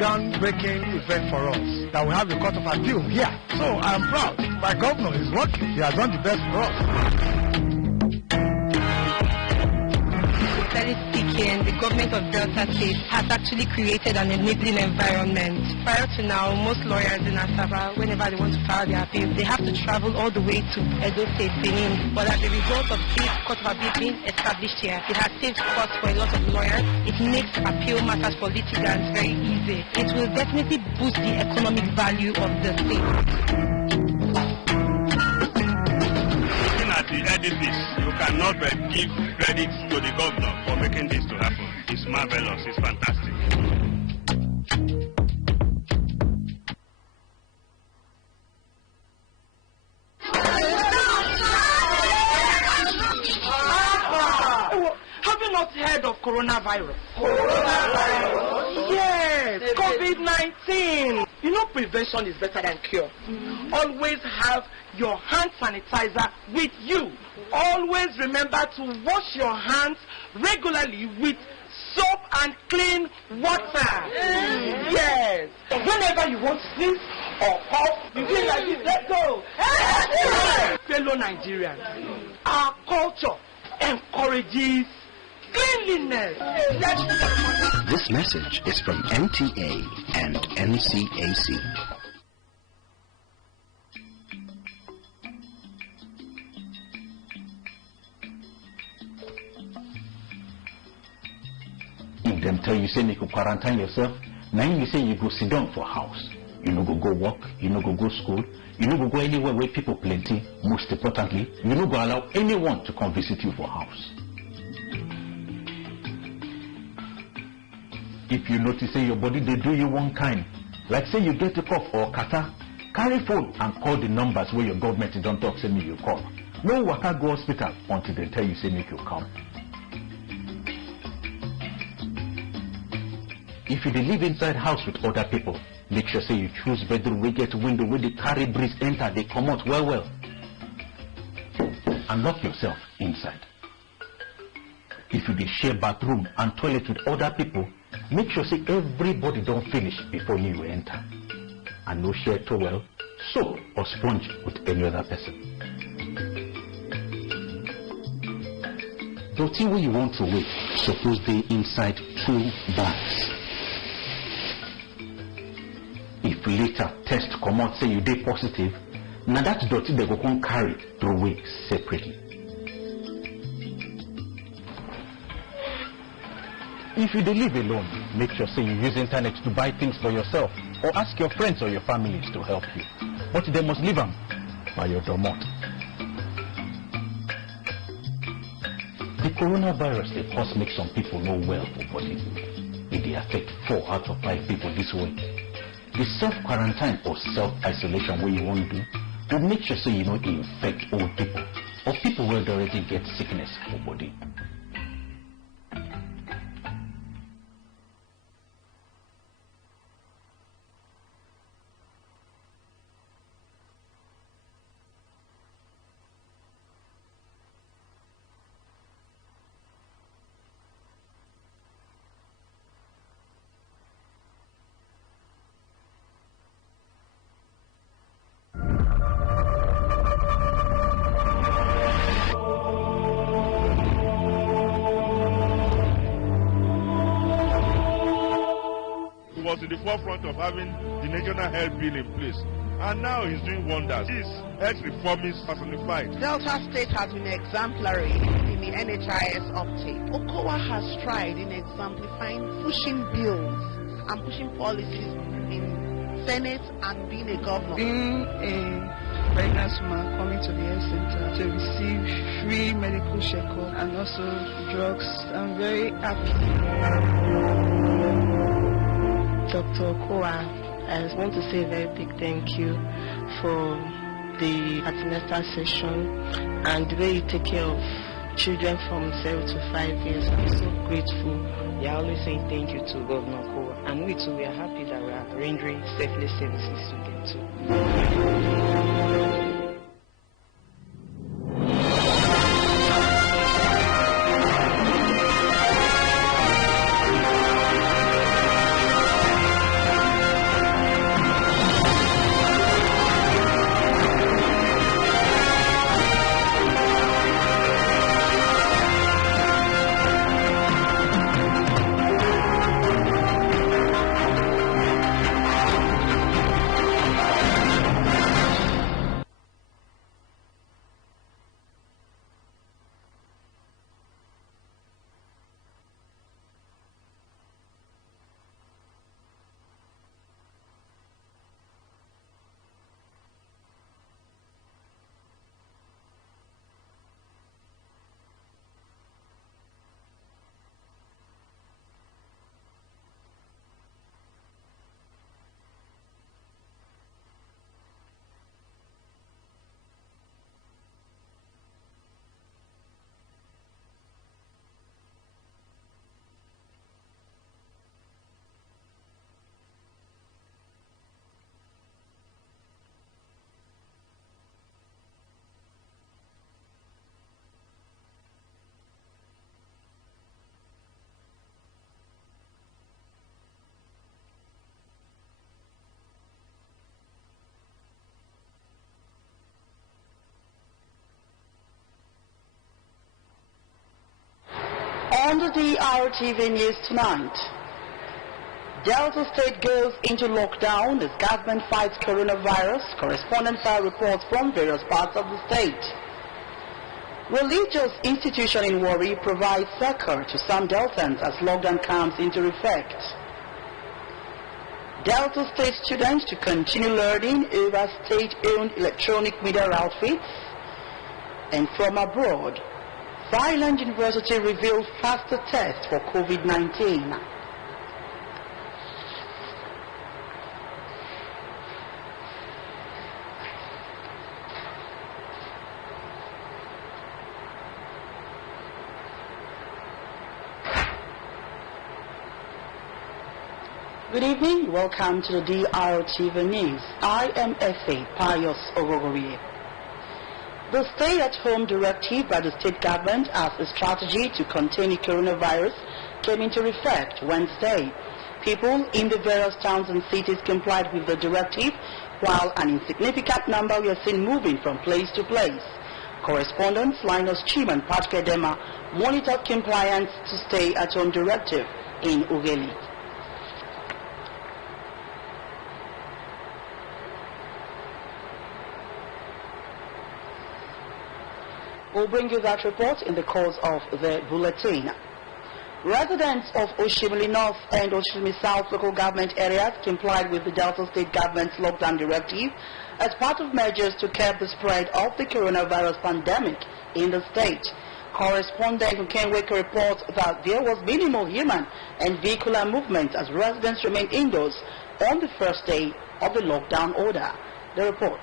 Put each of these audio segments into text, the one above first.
groundbreaking event for us that we have a court of appeal here. So I'm proud. My governor is working. He has done the best for us. Sincerely speaking, the government of Delta State has actually created an enabling environment. Prior to now, most lawyers in Asaba, whenever they want to file their appeal, they have to travel all the way to Edo State, Benin. But as a result of this court of appeal being established here, it has saved costs for a lot of lawyers. It makes appeal matters for litigants very easy. It will definitely boost the economic value of the state. The edifice, you cannot give credit to the governor for making this to happen. It's marvelous, it's fantastic. Have you not heard of coronavirus? Coronavirus? Yes, COVID-19. You know prevention is better than cure. Always have your hand sanitizer with you. Always remember to wash your hands regularly with soap and clean water. Yes. Whenever you want to sneeze or cough, you feel like this, let go. Fellow Nigerians, our culture encourages cleanliness. This message is from NTA and NCAC. If them tell you say you could quarantine yourself, now you say you go sit down for house. You no go work, you no go school, you no go anywhere where people plenty. Most importantly, you no go allow anyone to come visit you for house. If you notice say your body they do you one kind, like say you get a cough or catarrh, carry phone and call the numbers where your government don't talk say me you call. No waka go hospital until they tell you say make you come. If you live inside house with other people, make sure say you choose bedroom where get window where they carry breeze enter, they come out well. And lock yourself inside. If you share bathroom and toilet with other people, make sure say everybody don't finish before you enter. And no share towel, soap or sponge with any other person. Dirty where you want to wait, suppose they inside 2 bags. If later test come out say you dey positive, now that dirty they go come carry through away separately. If you live alone, make sure say you use internet to buy things for yourself or ask your friends or your families to help you. But they must leave them by your domot. The coronavirus they cause make some people no well for body. It dey affect 4 out of 5 people this way. The self-quarantine or self-isolation where you want to do, will make sure so you don't infect old people or people who already get sickness for body. Was in the forefront of having the national health bill in place, and now he's doing wonders. This health reform is personified. Delta State has been exemplary in the NHIS uptake. Okowa has tried in exemplifying pushing bills and pushing policies in Senate and being a governor. Being a pregnant woman coming to the health center to receive free medical checkup and also drugs, I'm very happy. Dr. Okowa, I want to say a very big thank you for the antenatal session and the way you take care of children from 0 to 5 years. I'm so grateful. We are always saying thank you to Governor Okowa, and we too, we are happy that we are rendering selfless services to them too. On the drtv news tonight, Delta State goes into lockdown as government fights coronavirus. Correspondent file reports from various parts of the state. Religious institution in Warri provides succor to some Deltans as lockdown comes into effect. Delta State students to continue learning over state-owned electronic media outfits. And from abroad, Thailand University revealed faster test for COVID-19. Good evening, welcome to the drtv News. I am F.A. Pius Ogogoriye. The stay-at-home directive by the state government as a strategy to contain the coronavirus came into effect Wednesday. People in the various towns and cities complied with the directive, while an insignificant number were seen moving from place to place. Correspondent Linus Chima and Patrick Edema monitored compliance to stay-at-home directive in Ughelli. We'll bring you that report in the course of the bulletin. Residents of Oshimili North and Oshimili South local government areas complied with the Delta State government's lockdown directive as part of measures to curb the spread of the coronavirus pandemic in the state. Correspondent Kenweke reports that there was minimal human and vehicular movement as residents remained indoors on the first day of the lockdown order. The report.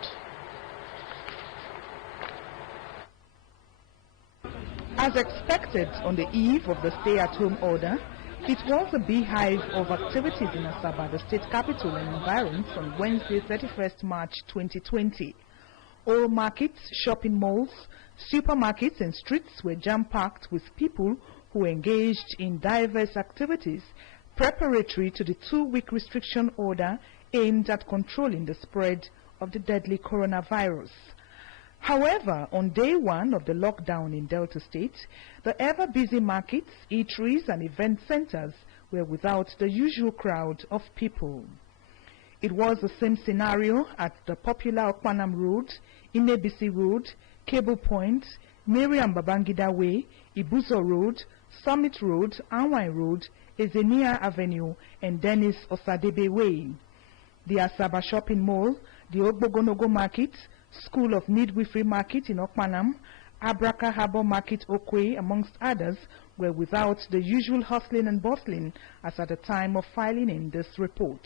As expected on the eve of the stay-at-home order, it was a beehive of activities in Asaba, the state capital and environs, on Wednesday, 31st March 2020. All markets, shopping malls, supermarkets and streets were jam-packed with people who engaged in diverse activities preparatory to the 2-week restriction order aimed at controlling the spread of the deadly coronavirus. However, on day 1 of the lockdown in Delta State, the ever-busy markets, eateries and event centers were without the usual crowd of people. It was the same scenario at the popular Okpanam Road, Inebisi Road, Cable Point, Miriam Babangida Way, Ibuzo Road, Summit Road, Anwai Road, Ezenia Avenue and Dennis Osadebe Way. The Asaba Shopping Mall, the Ogbogonogo Market, School of Midwifery Market in Okpanam, Abraka Harbour Market Okwe, amongst others, were without the usual hustling and bustling as at the time of filing in this report.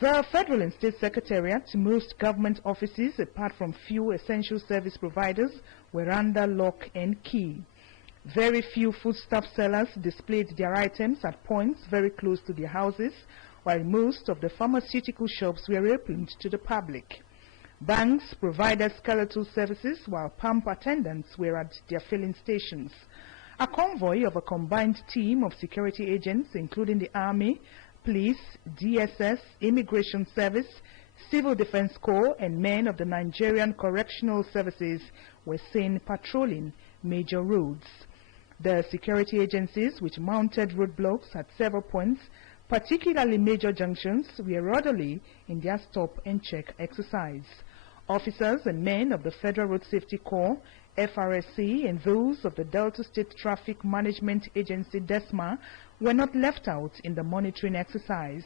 The Federal and State Secretariat, most government offices, apart from few essential service providers, were under lock and key. Very few foodstuff sellers displayed their items at points very close to their houses, while most of the pharmaceutical shops were opened to the public. Banks provided skeletal services, while pump attendants were at their filling stations. A convoy of a combined team of security agents, including the Army, Police, DSS, Immigration Service, Civil Defense Corps, and men of the Nigerian Correctional Services, were seen patrolling major roads. The security agencies, which mounted roadblocks at several points, particularly major junctions, were orderly in their stop-and-check exercise. Officers and men of the Federal Road Safety Corps, FRSC, and those of the Delta State Traffic Management Agency, DESMA, were not left out in the monitoring exercise.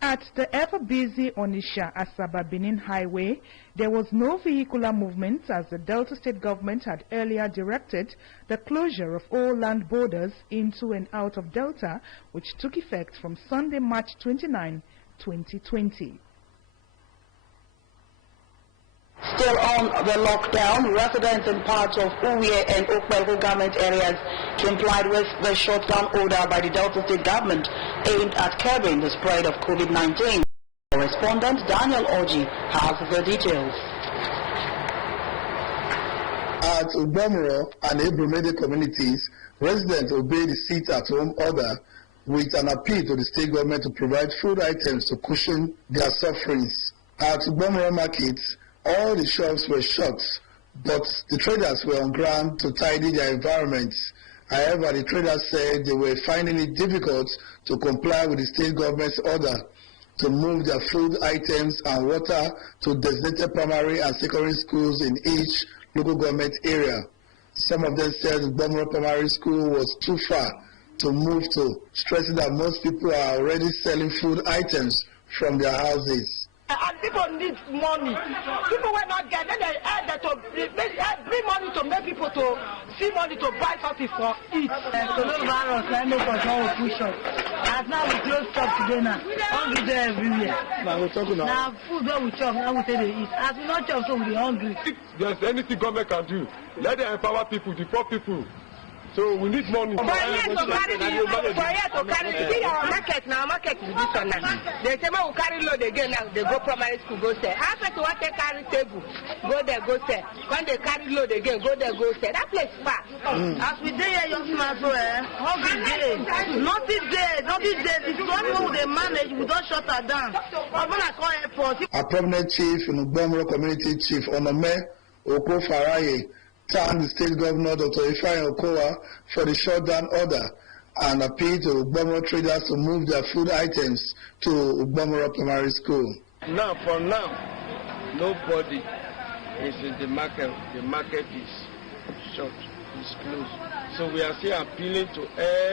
At the ever-busy Onitsha-Asaba Benin Highway, there was no vehicular movement as the Delta State government had earlier directed the closure of all land borders into and out of Delta, which took effect from Sunday, March 29, 2020. Still on the lockdown, residents in parts of Uwe and Okpelko government areas complied with the shutdown order by the Delta State government aimed at curbing the spread of COVID-19. Correspondent Daniel Oji has the details. At Ubomoro and Ebromede communities, residents obeyed the sit-at-home order with an appeal to the state government to provide food items to cushion their sufferings. At Ubomoro markets, all the shops were shut, but the traders were on ground to tidy their environments However, the traders said they were finding it difficult to comply with the state government's order to move their food items and water to designated primary and secondary schools in each local government area. Some of them said the Ugbomoro Primary School was too far to move to, stressing that most people are already selling food items from their houses. And people need money. People will not get, then they add to bring money to make people to see money to buy something for eat. Coronavirus, I make us all push up. As now we close shop today now, hungry there everywhere. Now we're talking now. Now food where we chop, now we say they eat. As we not chop, so we be hungry. If there's anything government can do, let them empower people, the poor people. So we need money. For here to carry, see our market now, market is this one now. They say, we carry load again now, they go primary school, go sell. After to what they carry table, go there, go sell. When they carry load again, go there, go sell. That place far. As we day here, young man, so hungry day. Nothing day. It's not what they manage, we don't shut her down. I'm going to call airport. A prominent chief in Ugbomoro community, Chief Onome Okofaraye, thanked the state governor, Dr. Ifeanyi Okowa, for the shutdown order and appealed to Ugbomoro traders to move their food items to Ugbomoro Primary School. Now, for now, nobody is in the market. The market is shut, is closed. So we are still appealing to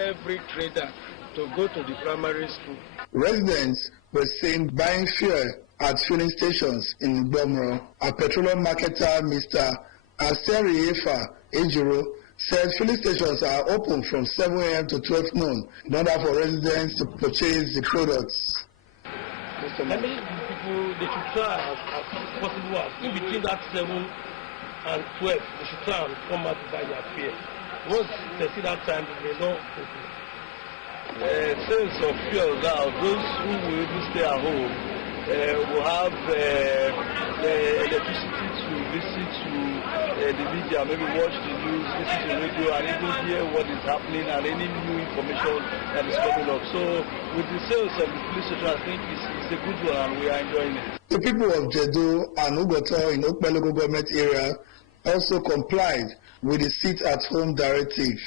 every trader to go to the primary school. Residents were seen buying fuel at filling stations in Ugbomoro. A petroleum marketer, Mr. Aseri Efa Ejiro, said filling stations are open from 7 a.m. to 12 noon in order for residents to purchase the products. I mean, people, they should try as possible as in between that 7 and 12, they should try and come out to buy their fare. Once they see that time, they may not open. Sales of fuel now, those who will even stay at home will have the electricity to listen to the media, maybe watch the news, listen to the radio, and even hear what is happening and any new information that is coming up. So with the sales of the police station, I think it's a good one and we are enjoying it. The people of Jedo and Ugoto in Okpe local government area also complied with the sit-at-home directive.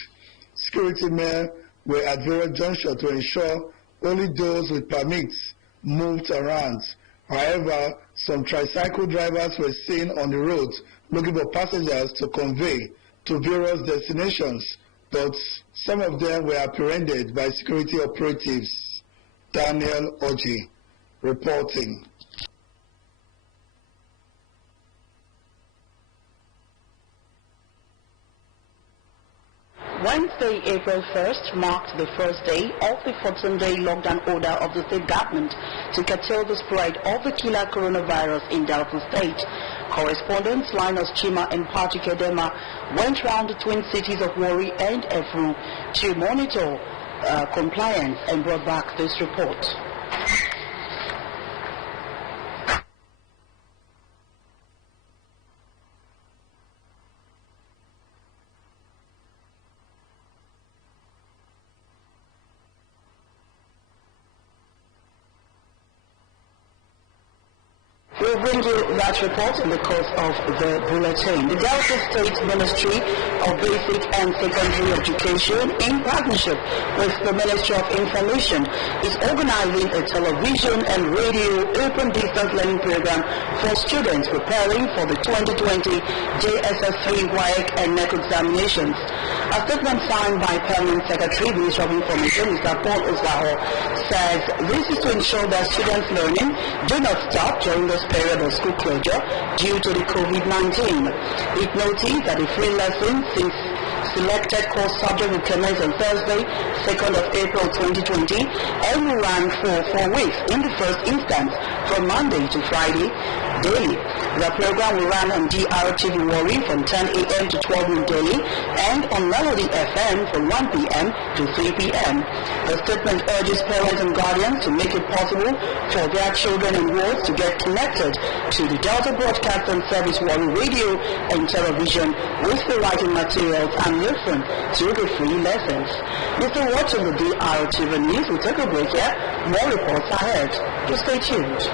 Security men were at various junctures to ensure only those with permits moved around. However, some tricycle drivers were seen on the road looking for passengers to convey to various destinations, but some of them were apprehended by security operatives. Daniel Oji reporting. Wednesday, April 1st, marked the first day of the 14-day lockdown order of the state government to curtail the spread of the killer coronavirus in Delta State. Correspondents Linus Chima and Patrick Edema went round the twin cities of Warri and Efru to monitor compliance and brought back this report. We'll bring you that report in the course of the bulletin. The Delta State Ministry of Basic and Secondary Education, in partnership with the Ministry of Information, is organizing a television and radio open distance learning program for students preparing for the 2020 JSS3 WAEC and NEC examinations. A statement signed by Permanent Secretary, Ministry of Information, Mr. Paul Osaho, says this is to ensure that students' learning do not stop during this period of school closure due to the COVID-19. It noted that the free lesson since selected course subject will commence on Thursday, 2nd of April 2020, and will run for 4 weeks in the first instance from Monday to Friday daily. The program will run on drtv Warri from 10 a.m. to 12 noon daily and on Melody FM from 1 p.m. to 3 p.m. The statement urges parents and guardians to make it possible for their children and wards to get connected to the Delta Broadcasting Service Warri Radio and Television with the writing materials and listen to the free lessons. If you're watching the DRTV News, we'll take a break here. More reports ahead. Just stay tuned.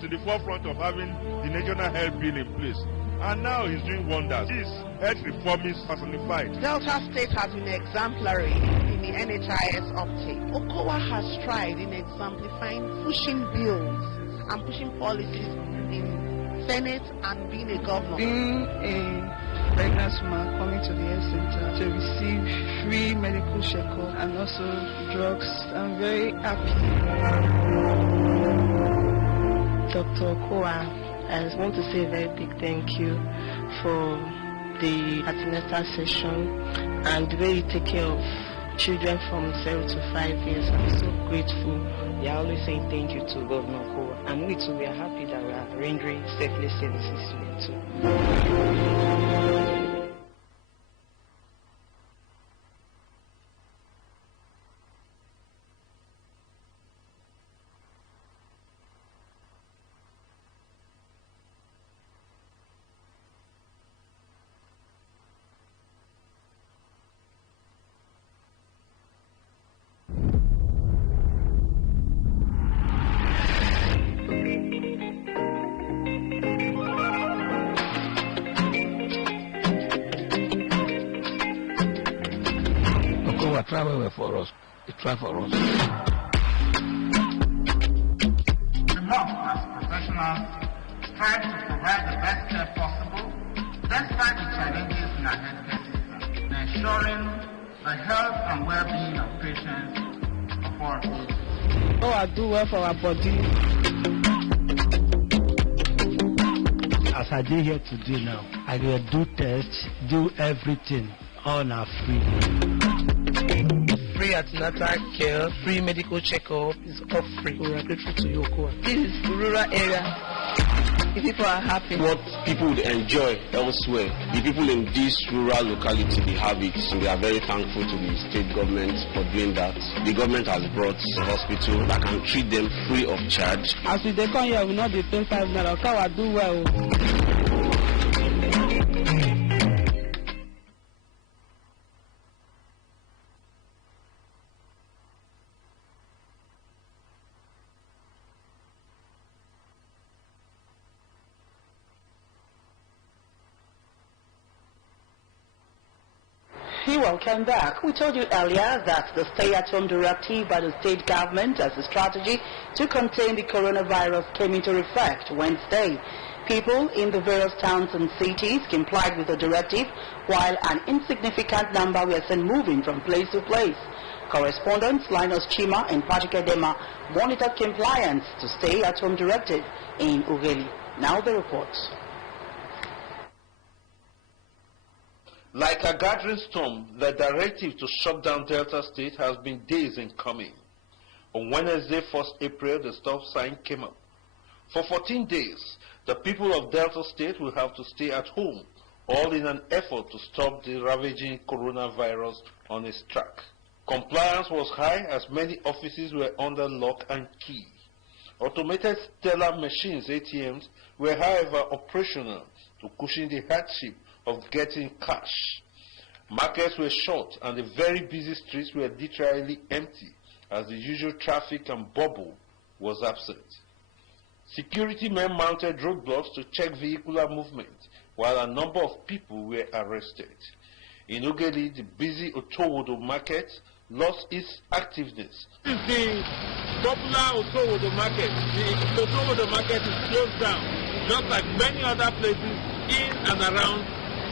was in the forefront of having the National Health Bill in place. And now he's doing wonders. He's health reformist personified. Delta State has been exemplary in the NHIS uptake. Okowa has tried in exemplifying pushing bills and pushing policies in Senate and being a governor. Being a pregnant woman coming to the health center to receive free medical checkup and also drugs, I'm very happy. Dr. Okowa, I just want to say a very big thank you for the antenatal session and the way you take care of children from 0 to 5 years. I'm so grateful. We are always saying thank you to Governor Okowa. And we too, we are happy that we are rendering safely services to you too. Try well for us. Try for us. The monks, as professionals, strive to provide the best care possible, despite the challenges in our healthcare system, in ensuring the health and well-being of patients of all ages. Oh, I do well for our body. As I did here today now, I will do tests, do everything, all are free. Free antenatal care, free medical checkup is all free. We are grateful to you, Okowa. This is the rural area. The people are happy. What people would enjoy elsewhere, the people in this rural locality, they have it. So we are very thankful to the state government for doing that. The government has brought a hospital that can treat them free of charge. As we come here, we will not be paying 5 naira. Okowa do well. Welcome back. We told you earlier that the stay-at-home directive by the state government as a strategy to contain the coronavirus came into effect Wednesday. People in the various towns and cities complied with the directive, while an insignificant number were seen moving from place to place. Correspondent Linus Chima and Patrick Edema monitored compliance to stay-at-home directive in Ughelli. Now the report. Like a gathering storm, the directive to shut down Delta State has been days in coming. On Wednesday, 1st April, the stop sign came up. For 14 days, the people of Delta State will have to stay at home, all in an effort to stop the ravaging coronavirus on its track. Compliance was high as many offices were under lock and key. Automated teller machines, ATMs, were however operational to cushion the hardship of getting cash. Markets were shut and the very busy streets were literally empty as the usual traffic and bubble was absent. Security men mounted roadblocks to check vehicular movement while a number of people were arrested. In Ughelli, the busy Otowodo market lost its activeness. This is the popular Otowodo market. The Otowodo market is closed down, just like many other places in and around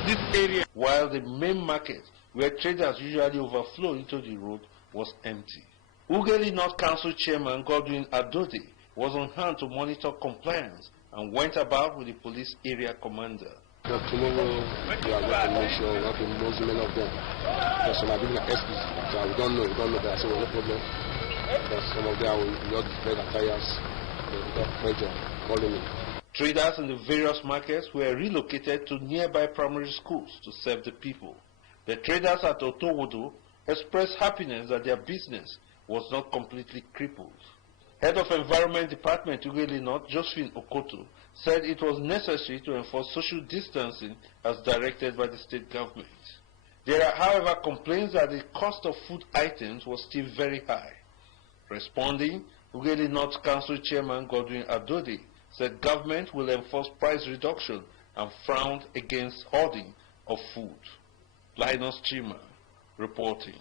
this area. While the main market, where traders usually overflow into the road, was empty. Ughelli North Council Chairman Godwin Adode was on hand to monitor compliance and went about with the police area commander. But tomorrow we are going to make sure we have most many of them. Because some are doing SPs, so we don't know that, so no problem. But some of them will not play the tires, without pressure, calling me. Traders in the various markets were relocated to nearby primary schools to serve the people. The traders at Otowodo expressed happiness that their business was not completely crippled. Head of Environment Department Ughelli North, Josephine Okoto, said it was necessary to enforce social distancing as directed by the state government. There are, however, complaints that the cost of food items was still very high. Responding, Ughelli North Council Chairman Godwin Adode said government will enforce price reduction and frowned against hoarding of food. Linus Chima reporting.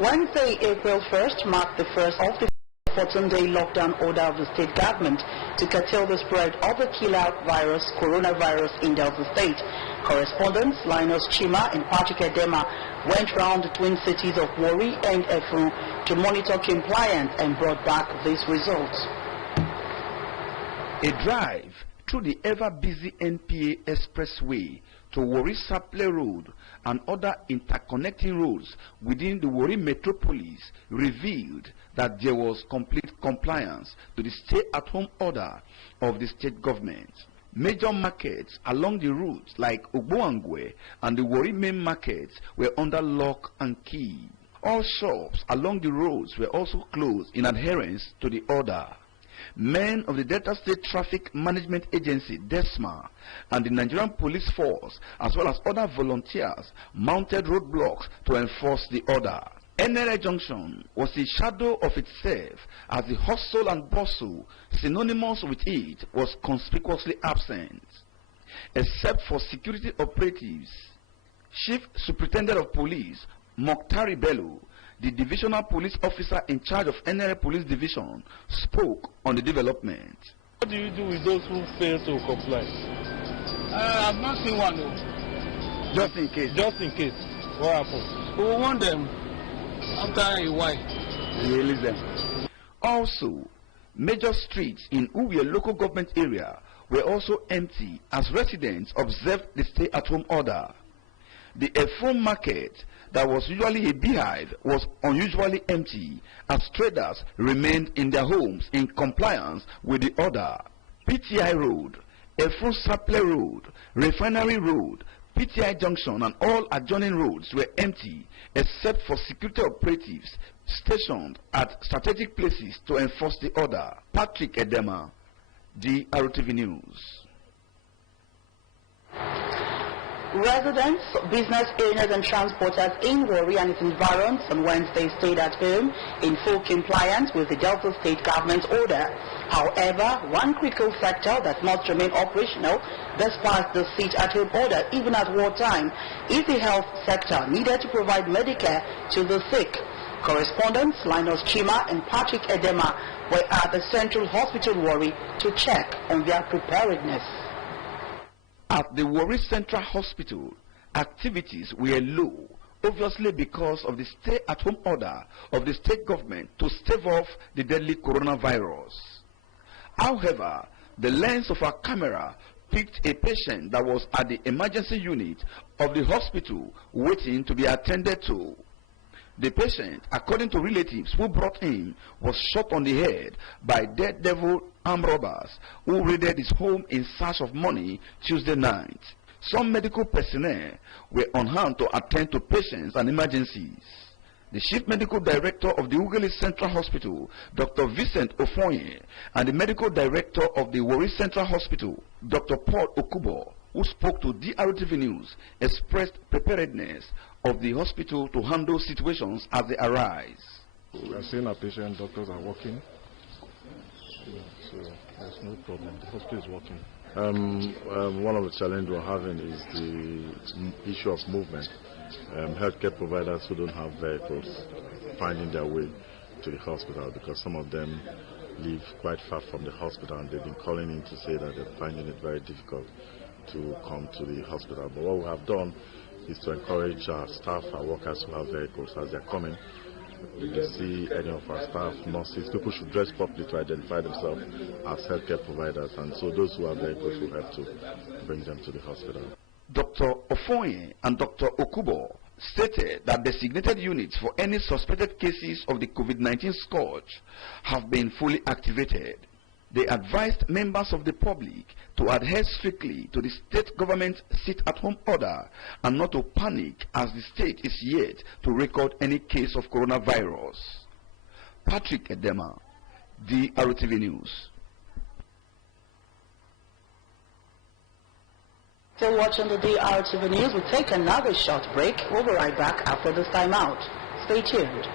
Wednesday, April 1st, marked the first of the 14-day lockdown order of the state government to curtail the spread of the killer virus, coronavirus, in Delta State. Correspondents Linus Chima and Patrick Edema went round the twin cities of Warri and Efu to monitor compliance and brought back these results. A drive through the ever-busy NPA Expressway to Warri Saple Road and other interconnecting roads within the Warri metropolis revealed that there was complete compliance to the stay-at-home order of the state government. Major markets along the routes like Ogboangwe and the Warri main markets were under lock and key. All shops along the roads were also closed in adherence to the order. Men of the Delta State Traffic Management Agency, DESMA, and the Nigerian Police Force, as well as other volunteers, mounted roadblocks to enforce the order. NLA Junction was a shadow of itself as the hustle and bustle synonymous with it was conspicuously absent. Except for security operatives, Chief Superintendent of Police, Mokhtari Bello, the divisional police officer in charge of NLA Police Division, spoke on the development. What do you do with those who fail to comply? I've not seen one. No. Just in case. Just in case. What happens? We will want them after a while. We release them. Also, major streets in Uwe local government area were also empty as residents observed the stay-at-home order. The Efu market that was usually a beehive was unusually empty as traders remained in their homes in compliance with the order. PTI Road, Efu Saple Road, Refinery Road, PTI Junction and all adjoining roads were empty except for security operatives stationed at strategic places to enforce the order. Patrick Edema, drtv News. Residents, business owners and transporters in Warri and its environs on Wednesday stayed at home in full compliance with the Delta State government order. However, one critical sector that must remain operational despite the sit-at-home order even at wartime is the health sector needed to provide Medicare to the sick. Correspondents Linus Chima and Patrick Edema were at the Central Hospital Warri to check on their preparedness. At the Warri Central Hospital, activities were low, obviously because of the stay-at-home order of the state government to stave off the deadly coronavirus. However, the lens of our camera picked a patient that was at the emergency unit of the hospital waiting to be attended to. The patient, according to relatives who brought him, was shot on the head by daredevil armed robbers who raided his home in search of money Tuesday night. Some medical personnel were on hand to attend to patients and emergencies. The Chief Medical Director of the Ughelli Central Hospital, Dr. Vincent Ofonye, and the Medical Director of the Warri Central Hospital, Dr. Paul Okubo, who spoke to drtv News, expressed preparedness of the hospital to handle situations as they arise. We are seeing our patient, doctors are working, so there's no problem. The hospital is working. One of the challenges we're having is the issue of movement. Healthcare providers who don't have vehicles finding their way to the hospital because some of them live quite far from the hospital and they've been calling in to say that they're finding it very difficult to come to the hospital. But what we have done is to encourage our staff, our workers who have vehicles as they're coming. If you see any of our staff, nurses, people should dress properly to identify themselves as healthcare providers, and so those who have vehicles will have to bring them to the hospital. Dr. Ofonye and Dr. Okubo stated that designated units for any suspected cases of the COVID-19 scourge have been fully activated. They advised members of the public to adhere strictly to the state government's sit-at-home order and not to panic as the state is yet to record any case of coronavirus. Patrick Edema, drtv News. Still watching the DRTV News, we take another short break. We'll be right back after this time out. Stay tuned.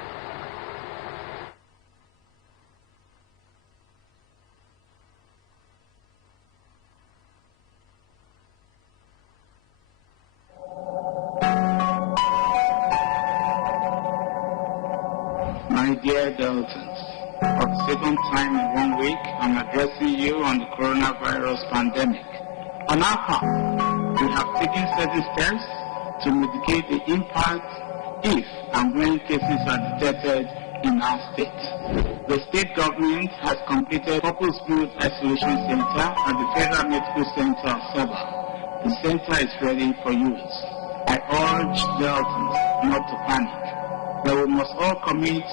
My dear Deltans, for the second time in 1 week, I'm addressing you on the coronavirus pandemic. On our part, we have taken certain steps to mitigate the impact if and when cases are detected in our state. The state government has completed purpose-built isolation center at the Federal Medical Center of Sabah. The center is ready for use. I urge Deltans not to panic, but we must all commit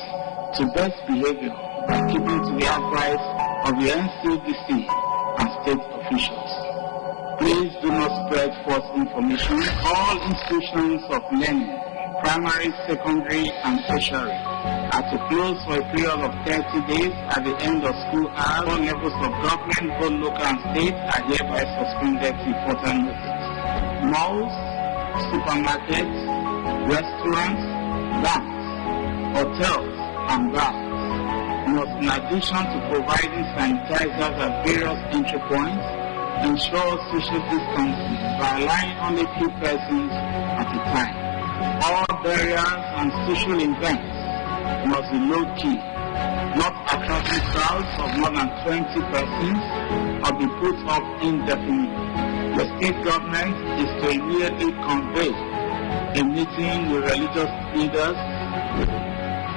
to best behavior by keeping to the advice of the NCDC and state officials. Please do not spread false information. All institutions of learning, primary, secondary, and tertiary, are to close for a period of 30 days at the end of school hours. All levels of government, both local and state, are hereby suspended to further notice. Malls, supermarkets, restaurants, banks, hotels, and bars must, in addition to providing sanitizers at various entry points, ensure social distancing by allowing only a few persons at a time. All burials and social events must be low-key, not attracting crowds of more than 20 persons or be put off indefinitely. The state government is to immediately convey a meeting with religious leaders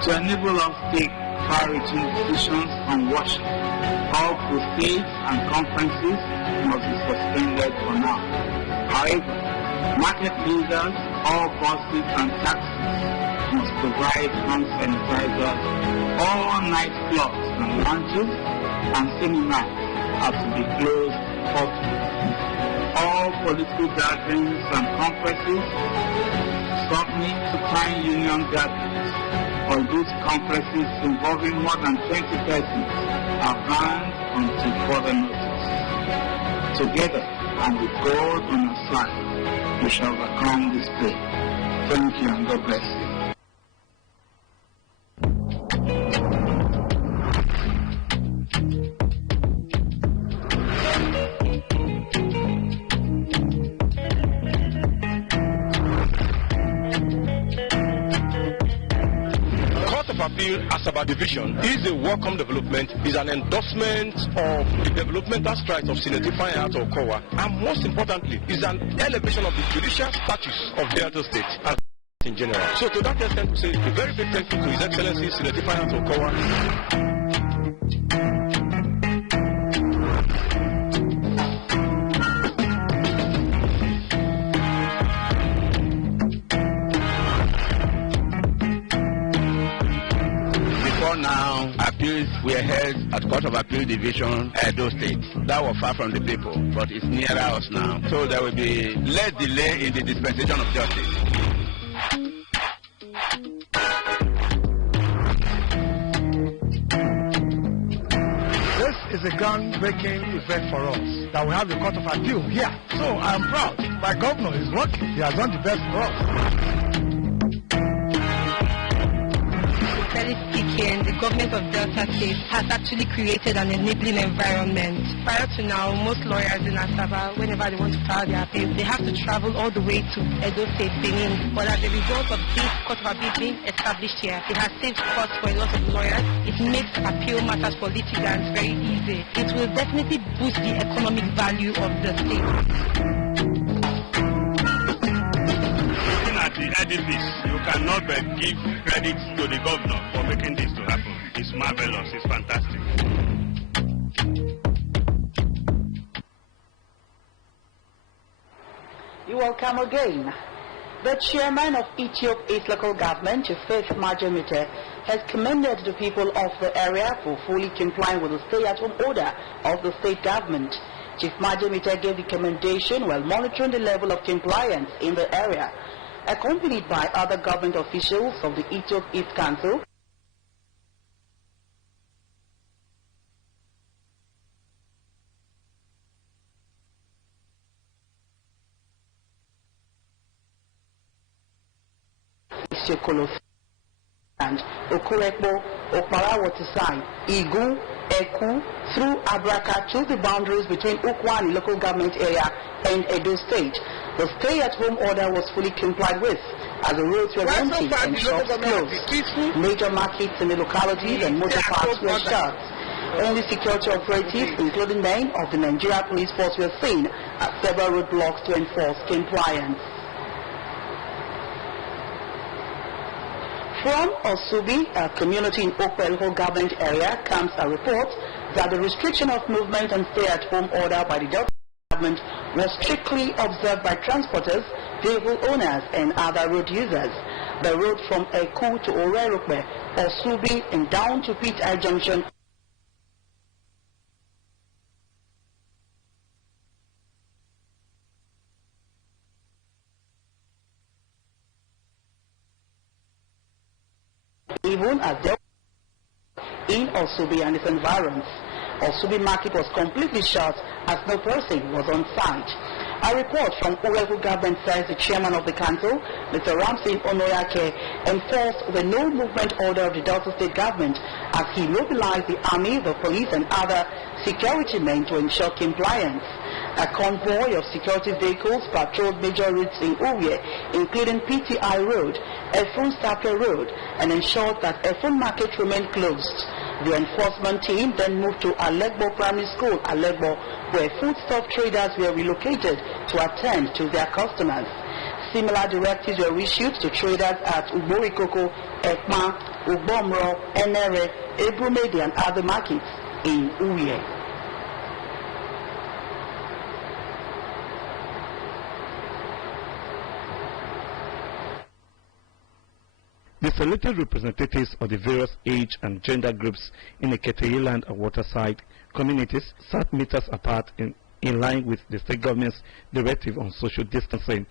to enable us to take far-reaching decisions on worship. All crusades and conferences must be suspended for now. However, market leaders, all buses and taxis must provide hand sanitizers. All nightclubs and lounges and cinemas have to be closed forthwith. All political gatherings and conferences submit to time union gatherings or those conferences involving more than 20 persons are banned until further notice. Together and with God on our side, we shall overcome this plague. Thank you and God bless you. Appeal Asaba Division is a welcome development, is an endorsement of the developmental strides of Senator Ifeanyi Okowa, and most importantly, is an elevation of the judicial status of Delta State and in general. So to that extent, we say a very big thank you to His Excellency Senator Ifeanyi Okowa. Now, appeals were held at Court of Appeal Division, Edo State. That was far from the people, but it's nearer us now. So there will be less delay in the dispensation of justice. This is a groundbreaking event for us, that we have the Court of Appeal here. So I am proud. My governor is working. He has done the best for us. Speaking, the government of Delta State has actually created an enabling environment. Prior to now, most lawyers in Asaba, whenever they want to file their appeal, they have to travel all the way to Edo State, Benin. But as a result of this Court of Appeal being established here, it has saved costs for a lot of lawyers. It makes appeal matters for litigants very easy. It will definitely boost the economic value of the state. At the edifice, you cannot but give credit to the governor for making this to happen. It's marvelous, it's fantastic. You're welcome again. The chairman of Ethiop East Local Government, Faith Majemite, has commended the people of the area for fully complying with the stay-at-home order of the state government. Chief Majemite gave the commendation while monitoring the level of compliance in the area, accompanied by other government officials of the Ethiop East Council. Isiokolo and Okurekbo, Okpara Waterside, Igu, Eku, through Abraka to the boundaries between Ukwani local government area and Edo State. The stay-at-home order was fully complied with, as the roads were empty and shops closed. Major markets in the localities and motor parks were shut. Only security operatives, including men of the Nigeria Police Force, were seen at several roadblocks to enforce compliance. From Osubi, a community in Okwe local government area, comes a report that the restriction of movement and stay-at-home order by the Delta government was strictly observed by transporters, vehicle owners, and other road users. The road from Eku to Orerukwe, Osubi, and down to Pit-I Junction even as there in Osubi and its environs. Osubi market was completely shut as no person was on site. A report from Ureku government says the chairman of the council, Mr. Ramsey Onoyake, enforced the no movement order of the Delta State government as he mobilized the army, the police, and other security men to ensure compliance. A convoy of security vehicles patrolled major routes in Uwe, including PTI Road, Efun Sapia Road, and ensured that Efun Market remained closed. The enforcement team then moved to Alegbo Primary School, Alegbo, where foodstuff traders were relocated to attend to their customers. Similar directives were issued to traders at Uborikoko, Ekma, Ubomro, Enere, Ebrumedi, and other markets in Uwe. The selected representatives of the various age and gender groups in the Ekete Inland and Waterside communities sat meters apart in line with the state government's directive on social distancing.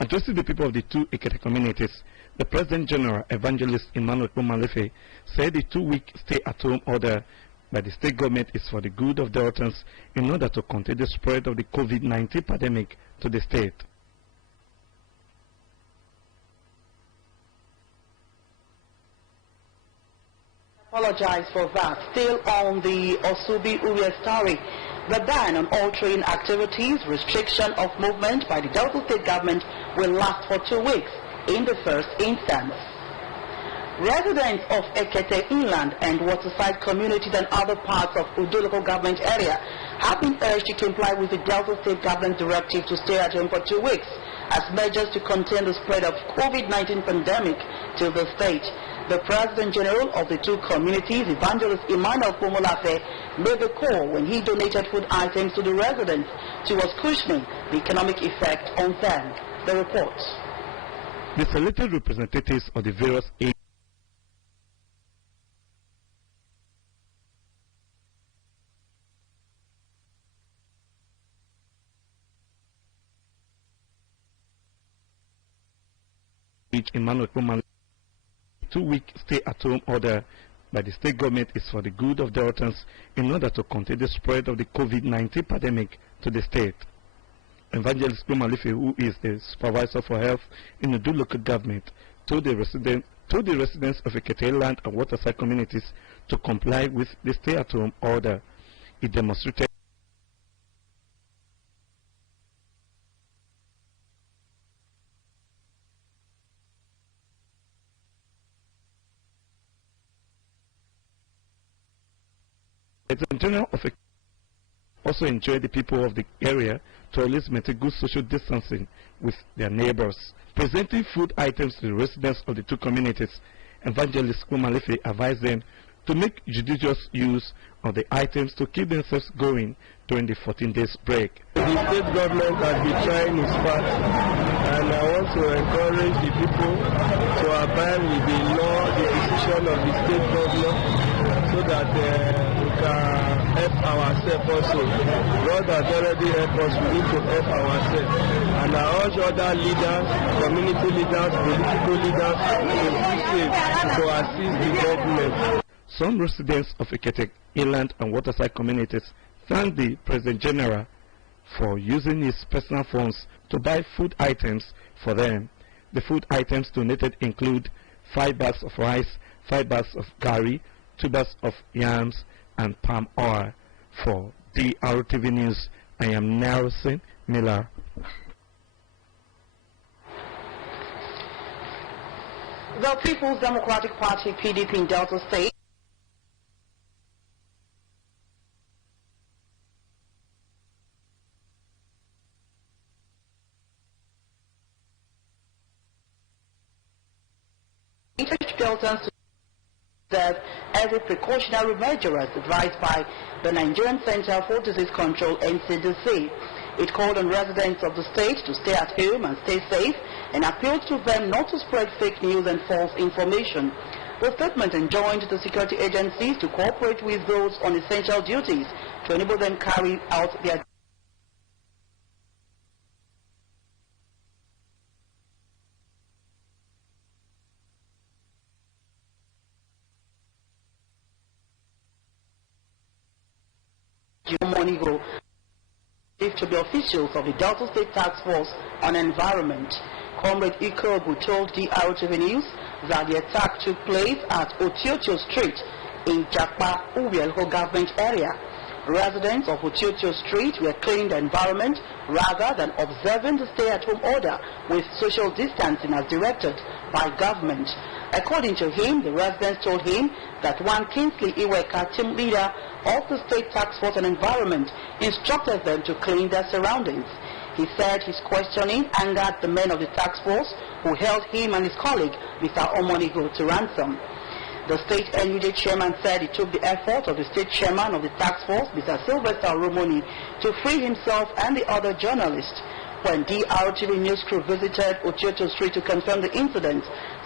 Addressing the people of the two Ekete communities, the President General Evangelist Emmanuel Malefe said the 2-week stay-at-home order by the state government is for the good of Deltans in order to contain the spread of the COVID-19 pandemic to the state. Apologize for that. Still on the Osubi Uwe story, the ban on all trading activities, restriction of movement by the Delta State government will last for 2 weeks in the first instance. Residents of Ekete Inland and Waterside communities and other parts of Udo local government area have been urged to comply with the Delta State government directive to stay at home for 2 weeks as measures to contain the spread of COVID-19 pandemic to the state. The President General of the two communities, Evangelist Emmanuel Malefe, made the call when he donated food items to the residents towards cushioning the economic effect on them. The report. The selected representatives of the various Emmanuel Malefe 2-week stay-at-home order by the state government is for the good of Deltans in order to contain the spread of the COVID-19 pandemic to the state. Evangelist Malefe, who is the supervisor for health in the Udo local government, told the residents of Ekete Inland and Waterside communities to comply with the stay-at-home order. He demonstrated the general of also enjoy the people of the area to always maintain good social distancing with their neighbors. Presenting food items to the residents of the two communities, Evangelist Malefe advised them to make judicious use of the items to keep themselves going during the 14 days break. The state government has been trying its part, and I want to encourage the people to abide with the law, the decision of the state government, so that we can help ourselves also. God has already helped us, we need to help ourselves. And I urge other leaders, community leaders, political leaders to assist the government. Some residents of Ekete Inland and Waterside communities thanked the President General for using his personal funds to buy food items for them. The food items donated include 5 bags of rice, 5 bags of curry, 2 bags of yams, and palm oil. For DRTV News, I am Nelson Miller. The People's Democratic Party (PDP) in Delta State Deltans to observe every precautionary measure as advised by the Nigerian Center for Disease Control (NCDC). It called on residents of the state to stay at home and stay safe and appealed to them not to spread fake news and false information. The statement enjoined the security agencies to cooperate with those on essential duties to enable them carry out their Monigo to the officials of the Delta State Task Force on Environment. Comrade Ikobu told DRTV News that the attack took place at Otiocho Street in Jakpa, Ubielho government area. Residents of Otiocho Street were cleaning the environment rather than observing the stay-at-home order with social distancing as directed by government. According to him, the residents told him that one Kingsley Iweka, team leader of the State Task Force on Environment, instructed them to clean their surroundings. He said his questioning angered the men of the task force who held him and his colleague, Mr. Omonigo, to ransom. The state NUJ chairman said it took the effort of the state chairman of the task force, Mr. Sylvester Romoni, to free himself and the other journalists. When DRTV News crew visited Otiocho Street to confirm the incident,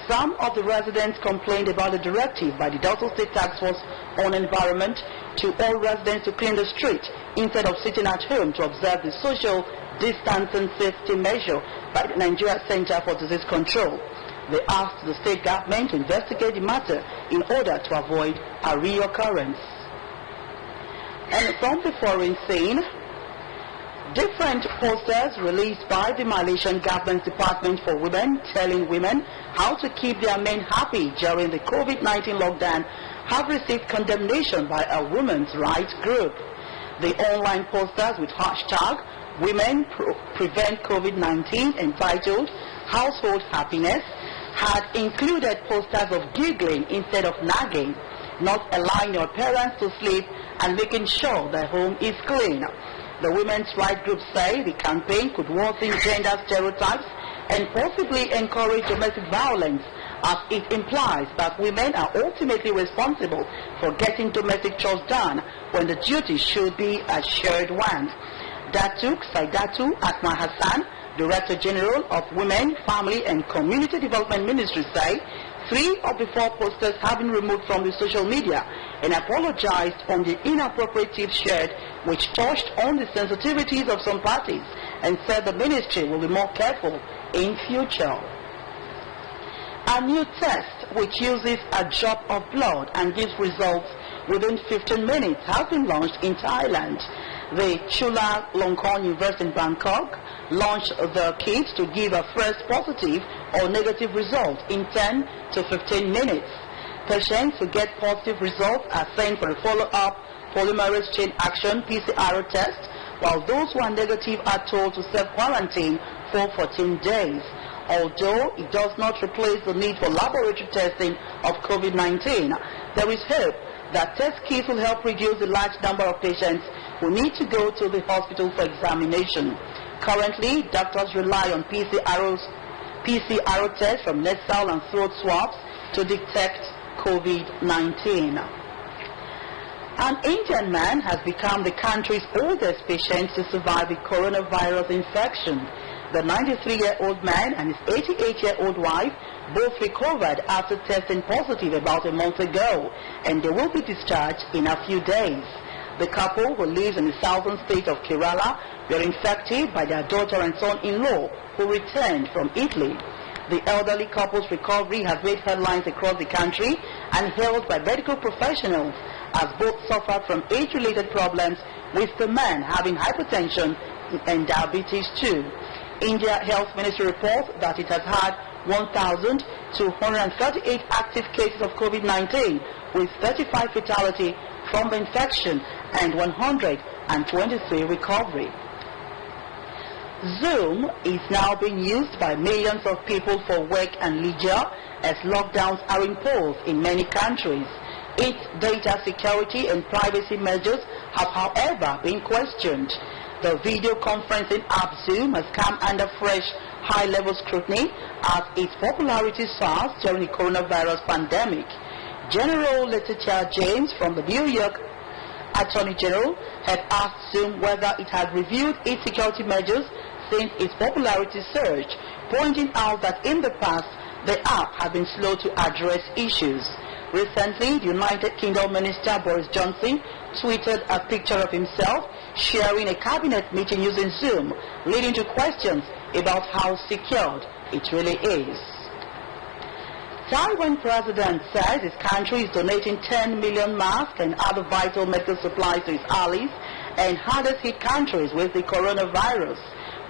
some of the residents complained about the directive by the Delta State Task Force on Environment to all residents to clean the street instead of sitting at home to observe the social distancing safety measure by the Nigeria Center for Disease Control. They asked the state government to investigate the matter in order to avoid a reoccurrence. And from the foreign scene, different posters released by the Malaysian government's Department for Women telling women how to keep their men happy during the COVID-19 lockdown have received condemnation by a women's rights group. The online posters with hashtag Women Prevent COVID-19 entitled Household Happiness had included posters of giggling instead of nagging, not allowing your parents to sleep and making sure their home is clean. The women's rights group say the campaign could worsen gender stereotypes and possibly encourage domestic violence, as it implies that women are ultimately responsible for getting domestic chores done when the duty should be a shared one. Datuk Saidatu Atma Hassan, Director General of Women, Family and Community Development Ministry, say 3 of the 4 posters have been removed from the social media and apologized on the inappropriate tips shared, which touched on the sensitivities of some parties, and said the ministry will be more careful in future. A new test which uses a drop of blood and gives results within 15 minutes has been launched in Thailand. The Chulalongkorn University in Bangkok launched the kit to give a first positive or negative result in 10 to 15 minutes. Patients who get positive results are sent for a follow-up polymerase chain action PCR test, while those who are negative are told to self-quarantine for 14 days. Although it does not replace the need for laboratory testing of COVID-19, there is hope that test kits will help reduce the large number of patients who need to go to the hospital for examination. Currently, doctors rely on PCR tests from nasal and throat swabs to detect COVID-19. An Indian man has become the country's oldest patient to survive the coronavirus infection. The 93-year-old man and his 88-year-old wife both recovered after testing positive about a month ago, and they will be discharged in a few days. The couple, who lives in the southern state of Kerala, were infected by their daughter and son-in-law, who returned from Italy. The elderly couple's recovery has made headlines across the country and hailed by medical professionals, as both suffered from age-related problems, with the man having hypertension and diabetes too. India Health Ministry reports that it has had 1,238 active cases of COVID-19 with 35 fatality from the infection and 123 recovery. Zoom is now being used by millions of people for work and leisure as lockdowns are imposed in many countries. Its data security and privacy measures have, however, been questioned. The video conferencing app Zoom has come under fresh high-level scrutiny as its popularity soars during the coronavirus pandemic. General Letitia James from the New York Attorney General had asked Zoom whether it had reviewed its security measures since its popularity surged, pointing out that in the past the app had been slow to address issues. Recently, the United Kingdom Minister Boris Johnson tweeted a picture of himself sharing a cabinet meeting using Zoom, leading to questions about how secured it really is. Taiwan president says his country is donating 10 million masks and other vital medical supplies to its allies and hardest hit countries with the coronavirus.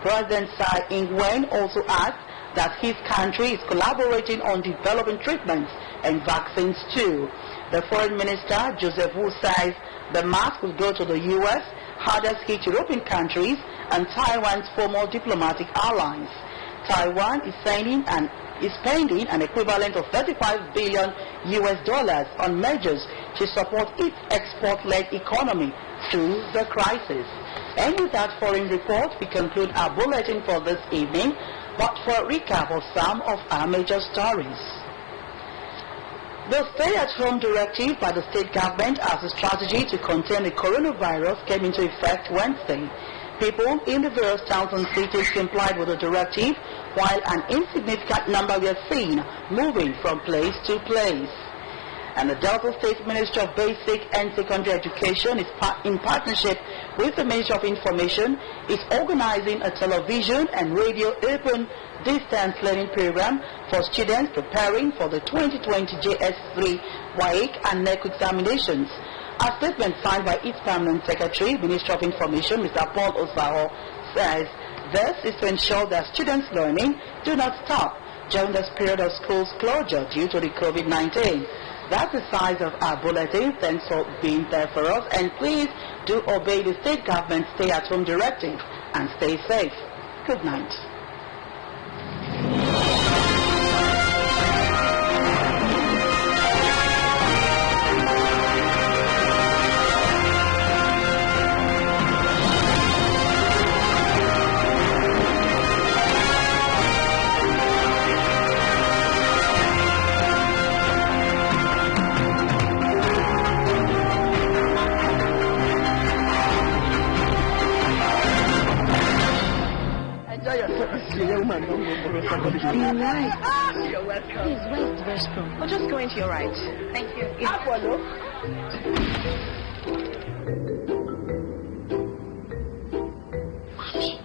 President Tsai Ing-wen also adds that his country is collaborating on developing treatments and vaccines too. The foreign minister, Joseph Wu, says the mask will go to the U.S., hardest hit European countries, and Taiwan's former diplomatic allies. Taiwan is spending an equivalent of $35 billion on measures to support its export-led economy through the crisis. And with that foreign report, we conclude our bulletin for this evening. But for a recap of some of our major stories. The stay-at-home directive by the state government as a strategy to contain the coronavirus came into effect Wednesday. People in the various towns and cities complied with the directive, while an insignificant number were seen moving from place to place. And the Delta State Ministry of Basic and Secondary Education, in partnership with the Ministry of Information, is organizing a television and radio open distance learning program for students preparing for the 2020 JS3 WAEC and NECO examinations. A statement signed by its permanent secretary, Ministry of Information, Mr. Paul Osaho, says this is to ensure that students' learning do not stop during this period of school's closure due to the COVID-19. That's the size of our bulletin. Thanks for being there for us. And please do obey the state government stay-at-home directive and stay safe. Good night. You're right. You're welcome. Please, where's the restroom? Oh, just go into your right. Thank you. Mommy.